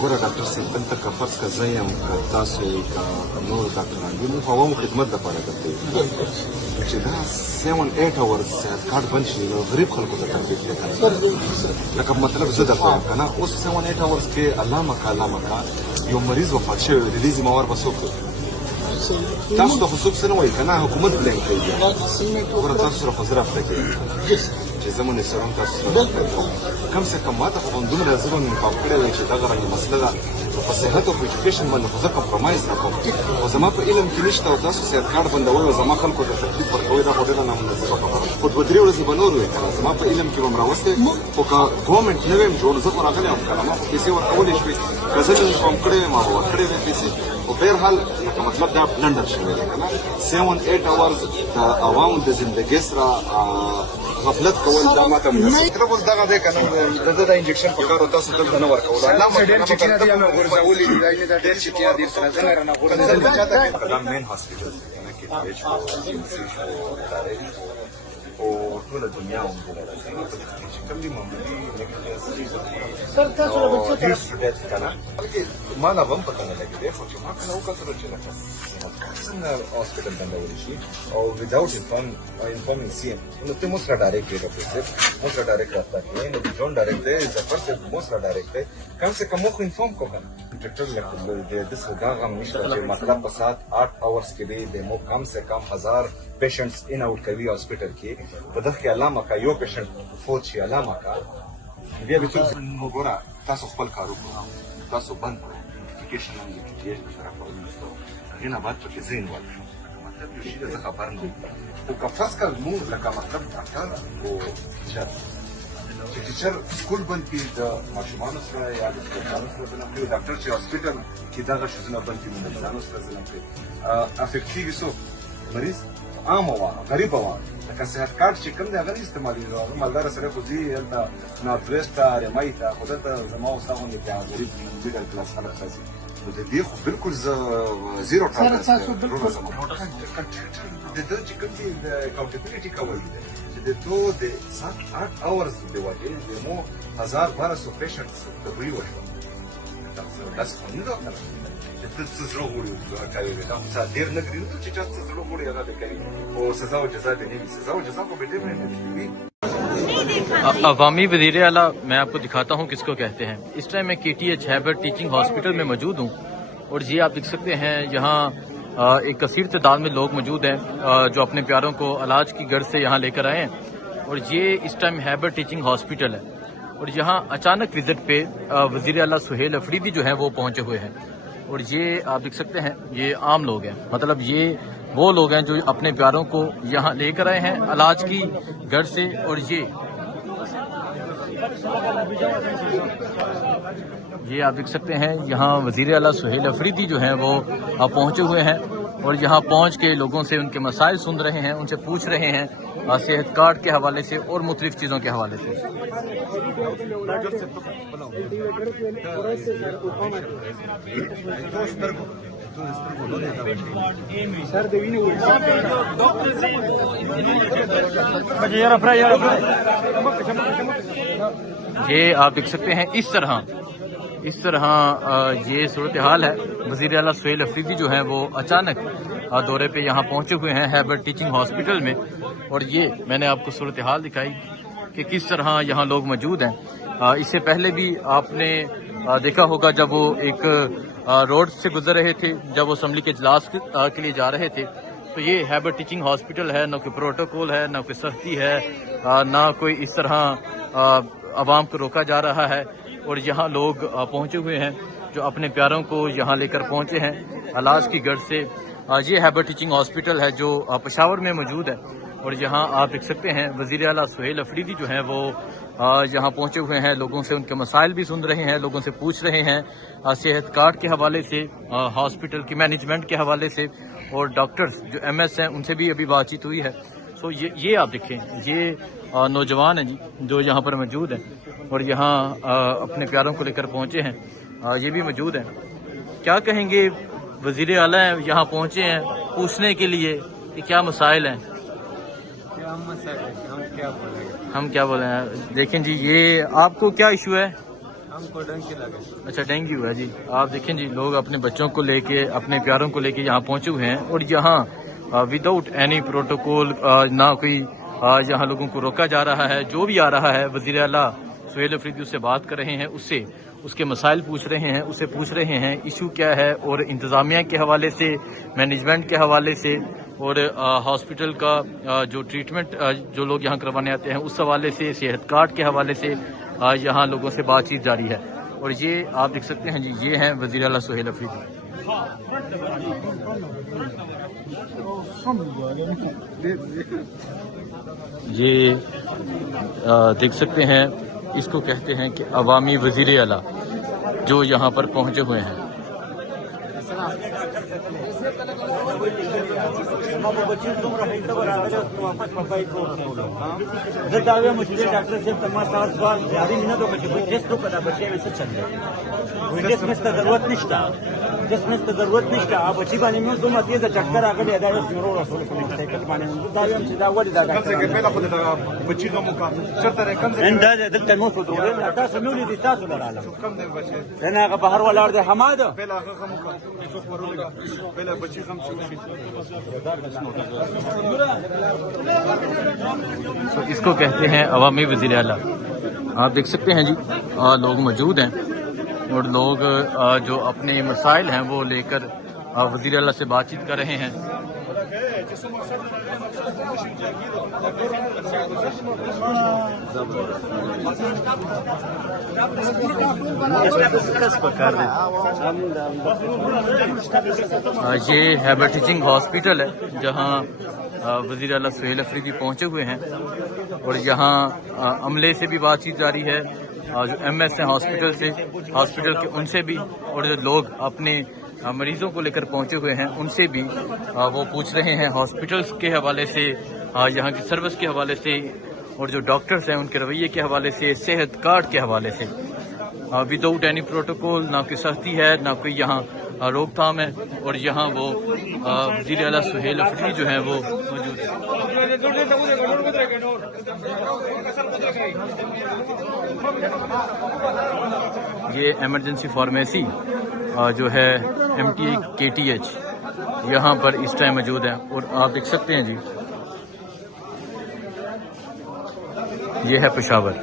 ګوره ډاکټر صاحب دلته که فرض که زه یم که تاسو یې که نور ډاکټران دي موږ عوامو خدمت دپاره دلته یو چې دا 7-8 اورز صحت کارت بند شي نو غریب خلکو ته تکلیف دی لکه مطلب زه درته وایم که نه اوس 7-8 اورز کې الله مکه یو مریض وفات شوی دی د دې ذمهوار به څوک دی تاسو ته خو څوک څه نه وایي که نه حکومت بلین کوي بیا ګوره تاسو سره خو زه رابطه کېږم چې زه منصرم تاسو سره رابطه کوم کم سے کم ما ته خو دومره زه به مې انفام کړی وی چې دغه رنګه مسله ده په صحت او په ایجوکیشن باندې خو زه کمپرومایز نه کوم خو زما په علم کې نشته او تاسو صحت کارت بندوئ او زما خلکو ته تکلیف ورکوئ دا خو ډېره نامناسبه خبره خو 2-3 ورځې به نور وی که نه زما په علم کې به م راوستی خو که ګورمنټ نه ویم جوړ زه خو راغلی یم که نه ما خو پیسې ورکولی شوې که زه مې انفام کړی وی ما به ورکړې وې پیسې خو بهرحال لکه مطلب دا بلنډر شوی دی که نه 7-8 اورز د عوامو د زندګۍ سره غفلت کول دا ماته مطلب اوس دغه دی که نه د ده دا انجکشن په کار او تاسو دلته نه ورکولو دا مین هاسپیټل دی که نه کې او ټوله دنیا موجوده ده چې کوم دي معمولي ډېر سټوډنټس که نه بلکې ما لا به هم پته نه لګېدی خو چې ما کله وکتلو چې لکه څنګه هاسپیټل بندولی شي او وداوټ انفارمینګ سی ایم نو ته مو سره ډایرکټ دی ډاکټر صاحب مو سره ډایرکټ رابطه کوې نو جون ډایرکټ دی ظفر صاحب مو سره ډایرکټ دی کم سے کم مو خو انفارم کو که نه ډاکټر داسې دا غم نشته چې مطلب په ساعت 8 اورز کې دی د مو کم سے کم 1000 پیشنټس ان آؤٹ کوي هاسپیټل کې په دغه کې الله مکه یو پیشنټ فوت شي الله مکه بیا به څوک وګوره تاسو خپل کار وکړو تاسو بند کړئ نوټیفیکیشن هم د پی ټي ایچ بشرف راوستو هغې نه بعد پکې زه انوالو شم مطلب یو شي ده زه خبر نه یم خو که فرض کړه مونږ لکه مطلب ډاکټر او ټیچر چې ټیچر سکول بند کړي د ماشومانو سره یا د استادانو سره ظلم کوي ډاکټر چې هاسپیټل کې دغه شیزونه بند کړي مریضانو سره ظلم کوي افیکټ کېږي څوک مریض عام عوام غریب عوام لکه صحت کارت چې کوم دی هغه نه استعمالېږي هغه مالداره سړی خو ځي هلته نارت ویسټ ته رمۍ ته خو دلته زما او ستا غوندې بیا غریب میډل کلاس خلک راځي نو د دې خو بلکل زه زیرو ټالرنس د ده چې کوم دي د اکاونټیبلټي کول دي چې د دو د 7-8 اورز د وجې د مو 1200 پیشنټس تبري وشوه داسې خو نه ده که نه ته څه زړه غواړي کوي دا خو څه ډېر نه کړي چې چا څه زړه غواړي هغه به کوي او سزا و جزا به نه وي سزا و جزا کو به ډېر وي عوامی وزیر اعلیٰ میں آپ کو دکھاتا ہوں کس کو کہتے ہیں اس ٹائم میں KTH ہیبر ٹیچنگ ہاسپٹل میں موجود ہوں اور یہ آپ دیکھ سکتے ہیں یہاں ایک کثیر تعداد میں لوگ موجود ہیں جو اپنے پیاروں کو علاج کی غرض سے یہاں لے کر آئے ہیں اور یہ اس ٹائم ہیبر ٹیچنگ ہاسپٹل ہے اور یہاں اچانک وزٹ پہ وزیر اعلیٰ سہیل افریدی جو ہیں وہ پہنچے ہوئے ہیں اور یہ آپ دیکھ سکتے ہیں یہ عام لوگ ہیں مطلب یہ وہ لوگ ہیں جو اپنے پیاروں کو یہاں لے کر آئے ہیں علاج کی غرض سے اور یہ آپ دیکھ سکتے ہیں یہاں وزیر اعلیٰ سہیل افریدی جو ہیں وہ پہنچے ہوئے ہیں اور یہاں پہنچ کے لوگوں سے ان کے مسائل سن رہے ہیں ان سے پوچھ رہے ہیں صحت کارڈ کے حوالے سے اور مختلف چیزوں کے حوالے سے یہ آپ دیکھ سکتے ہیں اس طرح یہ صورتحال ہے وزیر اعلیٰ سہیل افریدی جو ہیں وہ اچانک دورے پہ یہاں پہنچے ہوئے ہیں ہیبر ٹیچنگ ہاسپٹل میں اور یہ میں نے آپ کو صورتحال دکھائی کہ کس طرح یہاں لوگ موجود ہیں اس سے پہلے بھی آپ نے دیکھا ہوگا جب وہ ایک روڈ سے گزر رہے تھے جب وہ اسمبلی کے اجلاس کے لیے جا رہے تھے تو یہ ہیبر ٹیچنگ ہاسپٹل ہے نہ کوئی پروٹوکول ہے نہ کوئی سختی ہے نہ کوئی اس طرح عوام کو روکا جا رہا ہے اور یہاں لوگ پہنچے ہوئے ہیں جو اپنے پیاروں کو یہاں لے کر پہنچے ہیں علاج کی غرض سے یہ ہیبر ٹیچنگ ہاسپٹل ہے جو پشاور میں موجود ہے اور یہاں آپ دیکھ سکتے ہیں وزیر اعلیٰ سہیل افریدی جو ہیں وہ یہاں پہنچے ہوئے ہیں لوگوں سے ان کے مسائل بھی سن رہے ہیں لوگوں سے پوچھ رہے ہیں صحت کارڈ کے حوالے سے ہاسپٹل کی مینجمنٹ کے حوالے سے اور ڈاکٹرز جو MS ہیں ان سے بھی ابھی بات چیت ہوئی ہے سو یہ آپ دیکھیں یہ نوجوان ہیں جی جو یہاں پر موجود ہیں اور یہاں اپنے پیاروں کو لے کر پہنچے ہیں یہ بھی موجود ہیں کیا کہیں گے وزیر اعلیٰ یہاں پہنچے ہیں پوچھنے کے لیے کہ کیا مسائل ہیں ہم کیا بولیں دیکھیں جی یہ آپ کو کیا ایشو ہے ہم کو ڈنکی لگے. اچھا ڈینگیو ہے جی. آپ دیکھیں جی لوگ اپنے بچوں کو لے کے اپنے پیاروں کو لے کے یہاں پہنچے ہوئے ہیں اور یہاں وداؤٹ اینی پروٹوکول نہ کوئی یہاں لوگوں کو روکا جا رہا ہے. جو بھی آ رہا ہے وزیر اعلیٰ سہیل افریدی اس سے بات کر رہے ہیں, اس سے اس کے مسائل پوچھ رہے ہیں, اسے پوچھ رہے ہیں ایشو کیا ہے, اور انتظامیہ کے حوالے سے, مینجمنٹ کے حوالے سے, اور ہاسپٹل کا جو ٹریٹمنٹ جو لوگ یہاں کروانے آتے ہیں اس حوالے سے, صحت کارڈ کے حوالے سے یہاں لوگوں سے بات چیت جاری ہے. اور یہ آپ دیکھ سکتے ہیں جی یہ ہیں وزیر اعلیٰ سہیل افریدی. یہ دیکھ سکتے ہیں اس کو کہتے ہیں کہ عوامی وزیر اعلیٰ جو یہاں پر پہنچے ہوئے ہیں. جس میں ضرورت نہیں تھا آپ اچھی بانی میں دو مت یہ چکر آ گئے ادا ضرور رسول سائیکل بانے میں داویم سے دا وڑی دا پہلا خود بچی کو موقع چرته رې کم ان دا دلته نو څه ډوړل تاسو نو لیدي تاسو لراله کم دی بچي نه هغه بهر ولاړ دی حماد پہلا هغه موقع څو ورولګه پہلا بچی کم شي. تو اس کو کہتے ہیں عوامی وزیر اعلیٰ. آپ دیکھ سکتے ہیں جی لوگ موجود ہیں اور لوگ جو اپنے مسائل ہیں وہ لے کر وزیر اعلیٰ سے بات چیت کر رہے ہیں. یہ ہیبر ٹیچنگ ہاسپٹل ہے جہاں وزیر اعلیٰ سہیل افریدی پہنچے ہوئے ہیں اور یہاں عملے سے بھی بات چیت جاری ہے, جو ایم ایس ہیں ہاسپٹل کے ان سے بھی, اور جو لوگ اپنے مریضوں کو لے کر پہنچے ہوئے ہیں ان سے بھی وہ پوچھ رہے ہیں ہاسپٹلس کے حوالے سے, یہاں کی سروس کے حوالے سے, اور جو ڈاکٹرز ہیں ان کے رویے کے حوالے سے, صحت کارڈ کے حوالے سے. وداؤٹ اینی پروٹوکول, نہ کوئی سختی ہے نہ کوئی یہاں روک تھام ہے, اور یہاں وہ وزیر اعلیٰ سہیل افریدی جو ہیں وہ موجود ہیں. یہ ایمرجنسی فارمیسی جو ہے MTA KTH یہاں پر اس ٹائم موجود ہے, اور آپ دیکھ سکتے ہیں جی یہ ہے پشاور.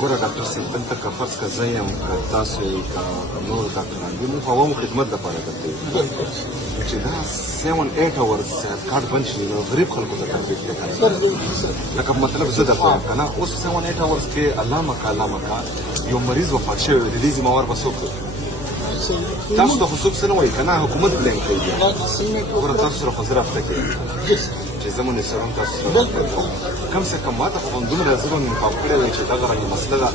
ګوره ډاکټر صاحب دلته که فرض که زه یم که تاسو یې که نور ډاکټران دي موږ عوامو خدمت دپاره دلته یو چې دا 7-8 اورز صحت کارډ بند شي نو غریب خلکو ته تکلیف دی که نه لکه مطلب زه درته وایم که نه اوس 7-8 اورز کې الله مکه یو مریض وفات شوی دی د دې ذمهوار به څوک دی؟ تاسو ته خو څوک څه نه وایي که نه حکومت بلیم کوي ګوره تاسو سره خو زه رابطه کوم چې زه منصرم تاسو سره کم سے کم ماته خو دومره زه به مې انتخاب کړی دی چې دغه رنګه مسله ده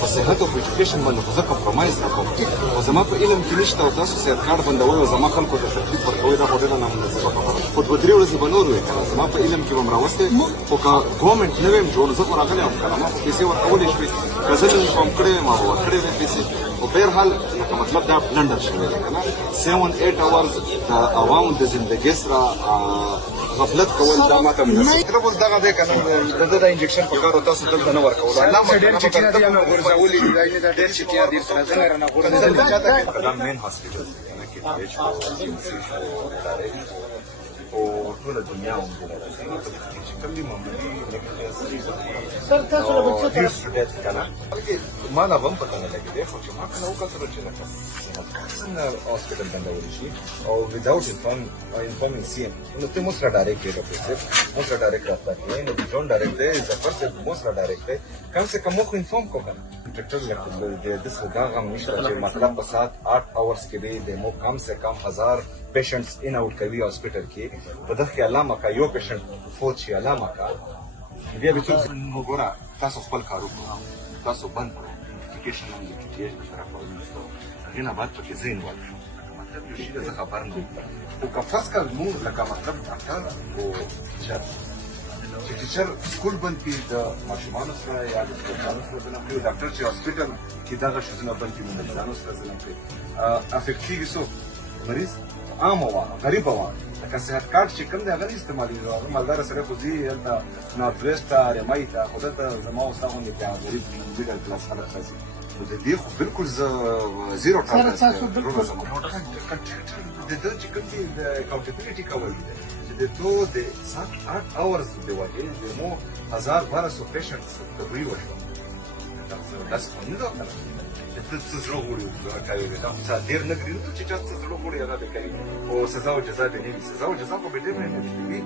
په صحت او په ایجوکیشن باندې خو زه کمپرومایز نه کوم, خو زما په علم کې نشته او تاسو صحت کارډ بندوئ او زما خلکو ته تکلیف ورکوئ دا خو ډېره نامناسبه خبره ده. خو 2-3 ورځې به نور وي که نه زما په علم کې به م راوستی, خو که ګورمنټ نه ویم جوړ زه خو راغلی یم که نه ما خو پیسې ورکولی شوې که زه مې انفارم کړی ویم ما به ورکړی وی پیسې, خو بهرحال لکه مطلب دا بلنډر شوی دی که نه 7-8 اورز د عوامو د زندګۍ سره غفلت کول دا ماته مناسب اوس دغه دی که نه د دا انجکشن په کار او تاسو دلته نه ورکول الله دا مین هاسپټل دی او ټوله دنیا کوم دي سر تاسو له بچو ته ډېر کنه بلکې ما نه هم پته نه لګېدی خو چې ما کله وکتل چې لکه څنګه هاسپټل بندولی شي او وداؤٹ انفارمینګ CM نو ته مو سره ډایرکټ دی ډاکټر صاحب مو سره ډایرکټ رابطه کوي نو جون ډایرکټ دی ظفر صاحب مو سره ډایرکټ دی کم سے کم مو خو انفارم کو کنه ډاکټر لکه د څه دا غم نشته چې مطلب په ساعت 8 اورز کې دی د مو کم سے کم 1000 پیشنټس ان آؤٹ کوي هاسپټل کې په دغه کې علامه کا یو پیشنټ فوت شي علامه کا بیا به څوک وګوره تاسو خپل کار وکړئ تاسو بند کړئ نوټیفیکیشن هم د QTH طرف ورنیسته هغې نه بعد پکې زه انوالو شم مطلب یو شي ده زه خبر نه یم خو که فرض کړه مونږ لکه مطلب ډاکټر او ټیچر چې ټیچر سکول بند کړي د ماشومانو سره یا د استادانو سره ظلم کوي ډاکټر چې هاسپټل کې دغه شیزونه بند کړي د مریضانو سره ظلم کوي افیکټ کېږي څوک مریض عام وه غریب وه لکه صحت کارت چې کوم دی هغه نه استعمالېږي هغه مالداره سړی خو ځي هلته نارت ویسټ ته رمۍ ته خو دلته زما او ستا غوندې بیا غریب میډل کلاس خلک راځي نو د دې خو بالکل زه زیرو ټالرنس د ده چې کوم دي د اکاونټیبلټي کول دی چې د تو د 7-8 اورز د وجې د مو 1200 پیشنټس تبري وشو داسې خو نه ده کنه ته څه زړه غواړي کوي دا خو څه ډېر نه ګرېږي چې چا څه زړه غواړي هغه به کوي او سزا او جزا به نه وي سزا او جزا خو به ډېر نه وي